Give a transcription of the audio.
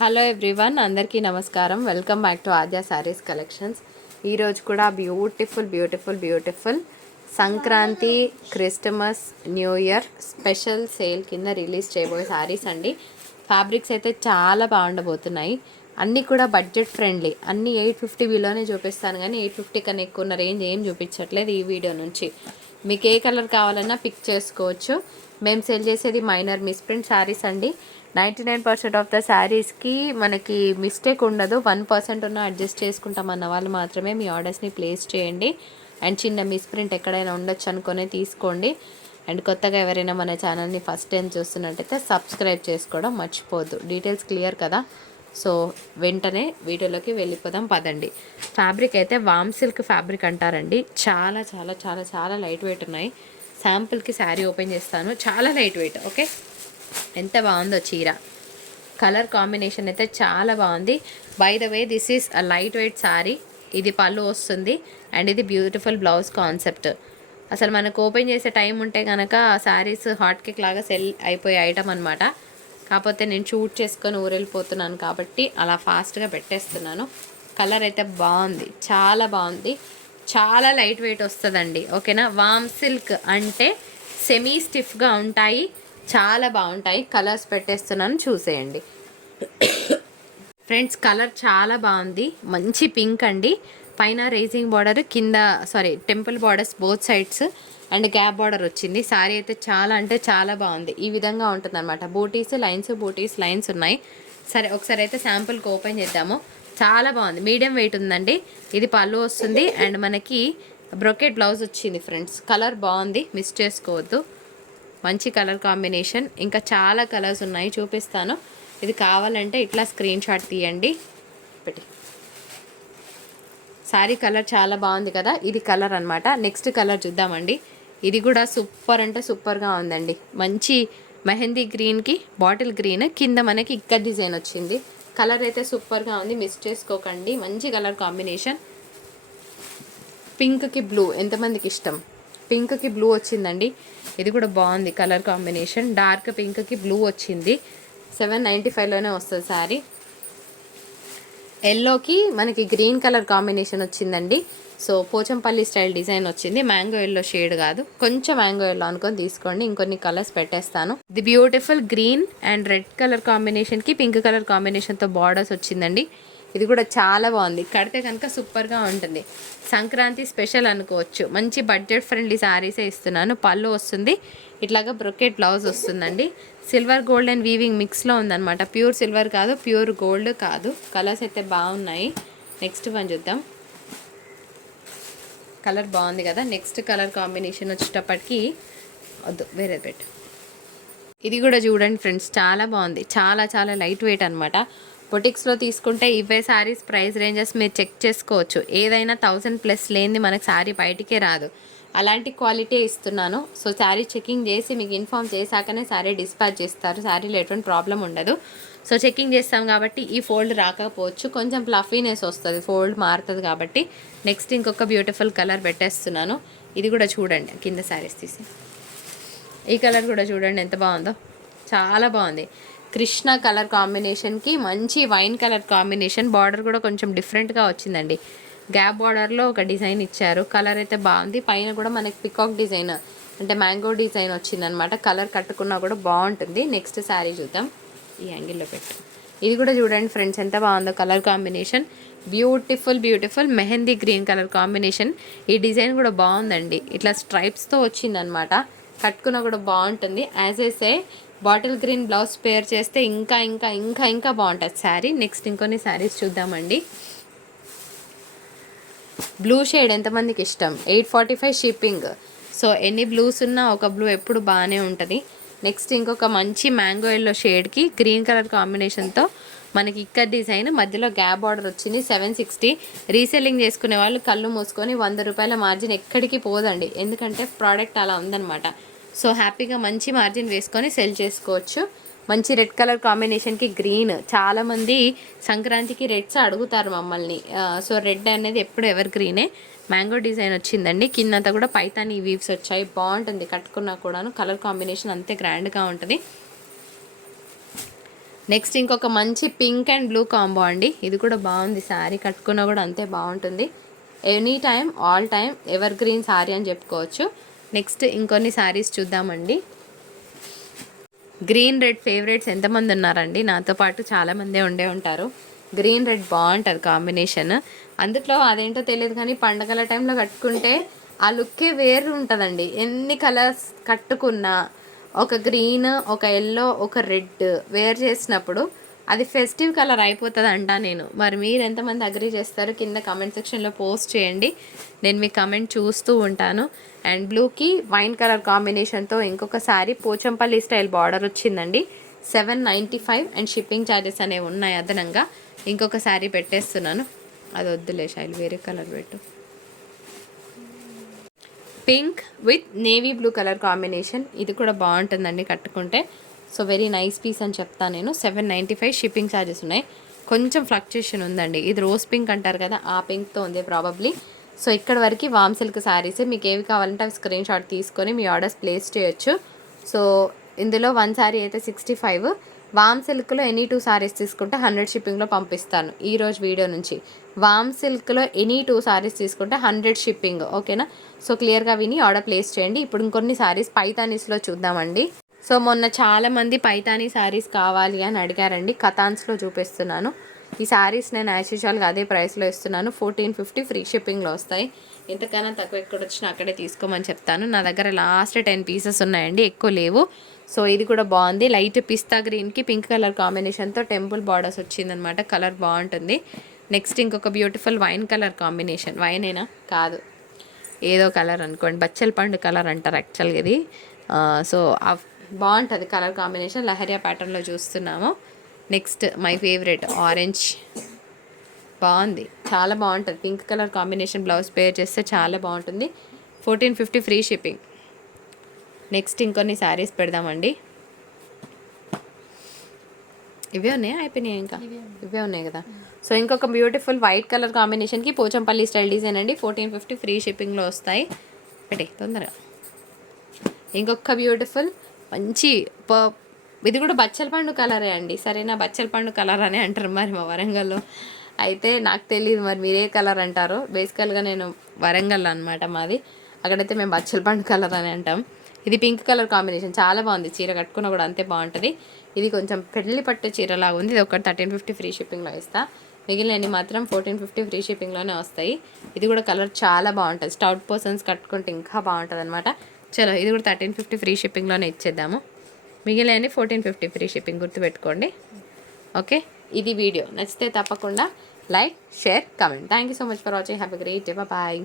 Hello everyone, అందరికీ నమస్కారం. Welcome back to Aadya saris collections. ఈరోజు కూడా beautiful Sankranti, Christmas, new year special sale కింద రిలీజ్ చేయబోయే శారీస్ అండి. ఫ్యాబ్రిక్స్ అయితే చాలా బాగుండబోతున్నాయి. అన్నీ కూడా బడ్జెట్ ఫ్రెండ్లీ. అన్నీ 850 బిలోనే చూపిస్తాను, కానీ 850 కన్నా ఎక్కువ ఉన్న రేంజ్ ఏం చూపించట్లేదు ఈ వీడియో నుంచి. మీకు ఏ కలర్ కావాలన్నా పిక్ చేసుకోవచ్చు. మేము సెల్ చేసేది మైనర్ మిస్ప్రింట్ శారీస్ అండి. 99% ఆఫ్ ద శారీస్కి మనకి మిస్టేక్ ఉండదు. 1% ఉన్న అడ్జస్ట్ చేసుకుంటామన్న వాళ్ళు మాత్రమే మీ ఆర్డర్స్ని ప్లేస్ చేయండి. అండ్ చిన్న మిస్ప్రింట్ ఎక్కడైనా ఉండొచ్చు అనుకునే తీసుకోండి. అండ్ కొత్తగా ఎవరైనా మన ఛానల్ని ఫస్ట్ టైం చూస్తున్నట్టయితే సబ్స్క్రైబ్ చేసుకోవడం మర్చిపోవద్దు. డీటెయిల్స్ క్లియర్ కదా? సో వెంటనే వీడియోలోకి వెళ్ళిపోదాం పదండి. ఫ్యాబ్రిక్ అయితే వామ్ సిల్క్ ఫ్యాబ్రిక్ అంటారండి. చాలా చాలా చాలా చాలా లైట్ వెయిట్ ఉన్నాయి. శాంపుల్కి శారీ ఓపెన్ చేస్తాను. చాలా లైట్ వెయిట్. ఓకే, ఎంత బాగుందో చీర. కలర్ కాంబినేషన్ అయితే చాలా బాగుంది. By the way, this is a light weight sari. ఇది పళ్ళు వస్తుంది అండ్ ఇది బ్యూటిఫుల్ బ్లౌజ్ కాన్సెప్ట్. అసలు మనకు ఓపెన్ చేసే టైం ఉంటే కనుక శారీస్ హాట్ కేక్ లాగా సెల్ అయిపోయే ఐటమ్ అనమాట. కాకపోతే నేను షూట్ చేసుకొని ఊరెళ్ళిపోతున్నాను కాబట్టి అలా ఫాస్ట్గా పెట్టేస్తున్నాను. కలర్ అయితే బాగుంది, చాలా బాగుంది. చాలా లైట్ వెయిట్ వస్తుందండి. ఓకేనా? వామ్ సిల్క్ అంటే సెమీ స్టిఫ్గా ఉంటాయి, చాలా బాగుంటాయి. కలర్స్ పెట్టేస్తున్నాను, చూసేయండి ఫ్రెండ్స్. కలర్ చాలా బాగుంది. మంచి పింక్ అండి. పైన రేసింగ్ బార్డర్, కింద temple borders both sides and gap border వచ్చింది. సారీ అయితే చాలా అంటే చాలా బాగుంది. ఈ విధంగా ఉంటుంది అనమాట. బూటీస్ లైన్స్ ఉన్నాయి. సరే, ఒకసారి అయితే శాంపుల్కి ఓపెన్ చేద్దాము. చాలా బాగుంది. మీడియం వెయిట్ ఉందండి. ఇది పళ్ళు వస్తుంది అండ్ మనకి బ్రొకెట్ బ్లౌజ్ వచ్చింది ఫ్రెండ్స్. కలర్ బాగుంది, మిస్ చేసుకోవద్దు. మంచి కలర్ కాంబినేషన్. ఇంకా చాలా కలర్స్ ఉన్నాయి, చూపిస్తాను. ఇది కావాలంటే ఇట్లా స్క్రీన్ షాట్ తీయండి. పెట్టి సారీ కలర్ చాలా బాగుంది కదా. ఇది కలర్ అనమాట. నెక్స్ట్ కలర్ చూద్దామండి. ఇది కూడా సూపర్ అంటే సూపర్గా ఉందండి. మంచి మెహందీ గ్రీన్కి బాటిల్ గ్రీన్, కింద మనకి ఇక్కడ డిజైన్ వచ్చింది. కలర్ అయితే సూపర్గా ఉంది, మిస్ చేసుకోకండి. మంచి కలర్ కాంబినేషన్. పింక్కి బ్లూ ఎంతమందికి ఇష్టం? పింక్కి బ్లూ వచ్చిందండి. ఇది కూడా బాగుంది కలర్ కాంబినేషన్. డార్క్ పింక్కి బ్లూ వచ్చింది. 795లోనే వస్తుంది శారీ. ఎల్లోకి మనకి గ్రీన్ కలర్ కాంబినేషన్ వచ్చిందండి. సో పోచంపల్లి స్టైల్ డిజైన్ వచ్చింది. మ్యాంగో ఎల్లో షేడ్ కాదు, కొంచెం మ్యాంగో ఎల్లో అనుకొని తీసుకోండి. ఇంకొన్ని కలర్స్ పెట్టేస్తాను. The beautiful green and red colour కాంబినేషన్కి పింక్ కలర్ కాంబినేషన్తో బార్డర్స్ వచ్చిందండి. ఇది కూడా చాలా బాగుంది. కడితే కనుక సూపర్గా ఉంటుంది. సంక్రాంతి స్పెషల్ అనుకోవచ్చు. మంచి బడ్జెట్ ఫ్రెండ్లీ శారీసే ఇస్తున్నాను. పళ్ళు వస్తుంది, ఇట్లాగా బ్రొకెట్ బ్లౌజ్ వస్తుందండి. సిల్వర్ గోల్డ్ అండ్ వీవింగ్ మిక్స్లో ఉందన్నమాట. ప్యూర్ సిల్వర్ కాదు, ప్యూర్ గోల్డ్ కాదు. కలర్స్ అయితే బాగున్నాయి. నెక్స్ట్ వన్ చూద్దాం. కలర్ బాగుంది కదా. నెక్స్ట్ కలర్ కాంబినేషన్ వచ్చేటప్పటికి వద్దు, వేరే పెట్టు. ఇది కూడా చూడండి ఫ్రెండ్స్, చాలా బాగుంది. చాలా చాలా లైట్ వెయిట్ అనమాట. బొటిక్స్లో తీసుకుంటే ఇవే శారీస్ ప్రైస్ రేంజెస్ మీరు చెక్ చేసుకోవచ్చు. ఏదైనా 1000+ లేనిది మనకు శారీ బయటికే రాదు. అలాంటి క్వాలిటీ ఇస్తున్నాను. సో శారీ చెకింగ్ చేసి మీకు ఇన్ఫామ్ చేశాకనే శారీ డిస్పాచ్ చేస్తారు. శారీలో ఎటువంటి ప్రాబ్లం ఉండదు. సో చెకింగ్ చేస్తాం కాబట్టి ఈ ఫోల్డ్ రాకపోవచ్చు, కొంచెం ఫ్లఫీనెస్ వస్తుంది, ఫోల్డ్ మారుతుంది కాబట్టి. నెక్స్ట్ ఇంకొక బ్యూటిఫుల్ కలర్ పెట్టేస్తున్నాను. ఇది కూడా చూడండి, కింద శారీస్ తీసి. ఈ కలర్ కూడా చూడండి ఎంత బాగుందో, చాలా బాగుంది. కృష్ణ కలర్ కాంబినేషన్కి మంచి వైన్ కలర్ కాంబినేషన్. బార్డర్ కూడా కొంచెం డిఫరెంట్గా వచ్చిందండి. గ్యాప్ బార్డర్లో ఒక డిజైన్ ఇచ్చారు. కలర్ అయితే బాగుంది. పైన కూడా మనకి పికాక్ డిజైన్ అంటే మ్యాంగో డిజైన్ వచ్చిందనమాట. కలర్ కట్టుకున్నా కూడా బాగుంటుంది. నెక్స్ట్ శారీ చూద్దాం. ఈ యాంగిల్లో పెట్టు. ఇది కూడా చూడండి ఫ్రెండ్స్, ఎంత బాగుందో colour combination. Beautiful mehndi green colour combination. ఈ డిజైన్ కూడా బాగుందండి. ఇట్లా స్ట్రైప్స్తో వచ్చిందనమాట. కట్టుకున్నా కూడా బాగుంటుంది. As a say bottle green blouse పేర్ చేస్తే ఇంకా ఇంకా ఇంకా ఇంకా బాగుంటుంది శారీ. నెక్స్ట్ ఇంకొన్ని శారీస్ చూద్దామండి. బ్లూ షేడ్ ఎంతమందికి ఇష్టం? 845 షిప్పింగ్. సో ఎన్ని బ్లూస్ ఉన్నా ఒక బ్లూ ఎప్పుడు బాగానే ఉంటుంది. నెక్స్ట్ ఇంకొక మంచి మ్యాంగో ఎల్లో షేడ్కి గ్రీన్ కలర్ కాంబినేషన్తో మనకి ఇక్కడ డిజైన్, మధ్యలో గ్యాప్ బార్డర్ వచ్చింది. 760. రీసెల్లింగ్ చేసుకునే వాళ్ళు కళ్ళు మూసుకొని 100 రూపాయల మార్జిన్ ఎక్కడికి పోదండి, ఎందుకంటే ప్రోడక్ట్ అలా ఉందన్నమాట. సో హ్యాపీగా మంచి మార్జిన్ వేసుకొని సెల్ చేసుకోవచ్చు. మంచి రెడ్ కలర్ కాంబినేషన్కి గ్రీన్. చాలామంది సంక్రాంతికి రెడ్స్ అడుగుతారు మమ్మల్ని. సో రెడ్ అనేది ఎప్పుడు ఎవర్ గ్రీనే. మ్యాంగో డిజైన్ వచ్చిందండి. కిందంతా కూడా పైతాని వీవ్స్ వచ్చాయి. బాగుంటుంది కట్టుకున్నా కూడాను. కలర్ కాంబినేషన్ అంతే గ్రాండ్గా ఉంటుంది. నెక్స్ట్ ఇంకొక మంచి పింక్ అండ్ బ్లూ కాంబో అండి. ఇది కూడా బాగుంది, శారీ కట్టుకున్నా కూడా అంతే బాగుంటుంది. Any time all time ever green sari అని చెప్పుకోవచ్చు. నెక్స్ట్ ఇంకొన్ని శారీస్ చూద్దామండి. గ్రీన్ రెడ్ ఫేవరెట్స్ ఎంతమంది ఉన్నారండి? నాతో పాటు చాలామందే ఉండే ఉంటారు. గ్రీన్ రెడ్ బాగుంటుంది కాంబినేషన్. అందుట్లో అదేంటో తెలియదు కానీ పండగల టైంలో కట్టుకుంటే ఆ లుక్కే వేరు ఉంటుందండి. ఎన్ని కలర్స్ కట్టుకున్నా ఒక గ్రీన్, ఒక ఎల్లో, ఒక రెడ్ వేర్ చేసినప్పుడు అది ఫెస్టివ్ కలర్ అయిపోతుంది అంటా నేను. మరి మీరు ఎంతమంది అగ్రీ చేస్తారు? కింద కమెంట్ సెక్షన్లో పోస్ట్ చేయండి, నేను మీ కమెంట్ చూస్తూ ఉంటాను. అండ్ బ్లూకి వైన్ కలర్ కాంబినేషన్తో ఇంకొక శారీ పోచంపల్లి స్టైల్ బార్డర్ వచ్చిందండి. 795 అండ్ షిప్పింగ్ ఛార్జెస్ అనేవి ఉన్నాయి అదనంగా. ఇంకొక శారీ పెట్టేస్తున్నాను, అది వద్దులే శైలి, వేరే కలర్ పెట్టు. Pink with navy blue colour combination. ఇది కూడా బాగుంటుందండి కట్టుకుంటే. సో వెరీ నైస్ పీస్ అని చెప్తాను నేను. 795 షిప్పింగ్ ఛార్జెస్ ఉన్నాయి. కొంచెం ఫ్లక్చుయేషన్ ఉందండి. ఇది రోజ్ పింక్ అంటారు కదా, ఆ పింక్తో ఉంది ప్రాబబ్లీ. సో ఇక్కడ వరకు వామ్ సిల్క్ శారీస్. మీకు ఏవి కావాలంటే అవి స్క్రీన్ షాట్ తీసుకొని మీ ఆర్డర్స్ ప్లేస్ చేయొచ్చు. సో ఇందులో 1 శారీ అయితే 65. వామ్ సిల్క్లో ఎనీ 2 శారీస్ తీసుకుంటే 100 షిప్పింగ్లో పంపిస్తాను ఈరోజు వీడియో నుంచి. వామ్ సిల్క్లో ఎనీ 2 శారీస్ తీసుకుంటే 100 షిప్పింగ్, ఓకేనా? సో క్లియర్గా విని ఆర్డర్ ప్లేస్ చేయండి. ఇప్పుడు ఇంకొన్ని శారీస్ పైతానీస్లో చూద్దామండి. సో మొన్న చాలామంది పైతానీ శారీస్ కావాలి అని అడిగారండి. కథాన్స్లో చూపిస్తున్నాను. ఈ శారీస్ నేను యాజ్ యూజువల్గా అదే ప్రైస్లో ఇస్తున్నాను. 1450 ఫ్రీ షిప్పింగ్లో వస్తాయి. ఇంతకన్నా తక్కువ ఎక్కడ వచ్చినా అక్కడే తీసుకోమని చెప్తాను. నా దగ్గర లాస్ట్ 10 పీసెస్ ఉన్నాయండి, ఎక్కువ లేవు. సో ఇది కూడా బాగుంది. లైట్ పిస్తా గ్రీన్కి పింక్ కలర్ కాంబినేషన్తో టెంపుల్ బార్డర్స్ వచ్చిందనమాట. కలర్ బాగుంటుంది. నెక్స్ట్ ఇంకొక బ్యూటిఫుల్ వైన్ కలర్ కాంబినేషన్. వైనేనా? కాదు, ఏదో కలర్ అనుకోండి, బచ్చల పండు కలర్ అంటారు యాక్చువల్గా ఇది. సో బాగుంటుంది కలర్ కాంబినేషన్. లహరియా ప్యాటర్న్లో చూస్తున్నాము. నెక్స్ట్ మై ఫేవరెట్ ఆరెంజ్, బాగుంది, చాలా బాగుంటుంది. పింక్ కలర్ కాంబినేషన్ బ్లౌజ్ పేర్ చేస్తే చాలా బాగుంటుంది. 1450 ఫ్రీ షిప్పింగ్. నెక్స్ట్ ఇంకొన్ని శారీస్ పెడదామండి. ఇవే ఉన్నాయి, అయిపోయినాయి ఇంకా ఇవే ఉన్నాయి కదా. సో ఇంకొక బ్యూటిఫుల్ వైట్ కలర్ కాంబినేషన్కి పోచంపల్లి స్టైల్ డిజైన్ అండి. 1450 ఫ్రీ షిప్పింగ్లో వస్తాయి. పెట్టే తొందరగా. ఇంకొక బ్యూటిఫుల్ మంచి ఇది కూడా బచ్చల పండు కలరే అండి, సరేనా? బచ్చల పండు కలర్ అని అంటారు మరి మా వరంగల్లో. అయితే నాకు తెలియదు మరి మీరే కలర్ అంటారు. బేసికల్గా నేను వరంగల్ అనమాట మాది, అక్కడైతే మేము బచ్చల పండు కలర్ అని అంటాం. ఇది పింక్ కలర్ కాంబినేషన్, చాలా బాగుంది. చీర కట్టుకున్నా కూడా అంతే బాగుంటుంది. ఇది కొంచెం పెళ్లి పట్టు చీరలాగా ఉంది. ఇది ఒక 1350 ఫ్రీ షిప్పింగ్లో ఇస్తా. మిగిలినవి మాత్రం 1450 ఫ్రీ షిప్పింగ్లోనే వస్తాయి. ఇది కూడా కలర్ చాలా బాగుంటుంది. స్టౌట్ పర్సన్స్ కట్టుకుంటే ఇంకా బాగుంటుంది అనమాట. చలో ఇది కూడా 1350 ఫ్రీ షిప్పింగ్లోనే ఇచ్చేద్దాము. మిగిలినవి 1450 ఫ్రీ షిప్పింగ్, గుర్తుపెట్టుకోండి. ఓకే, ఇది వీడియో నచ్చితే తప్పకుండా like, share, comment. Thank you so much for watching. Have a great day. Bye.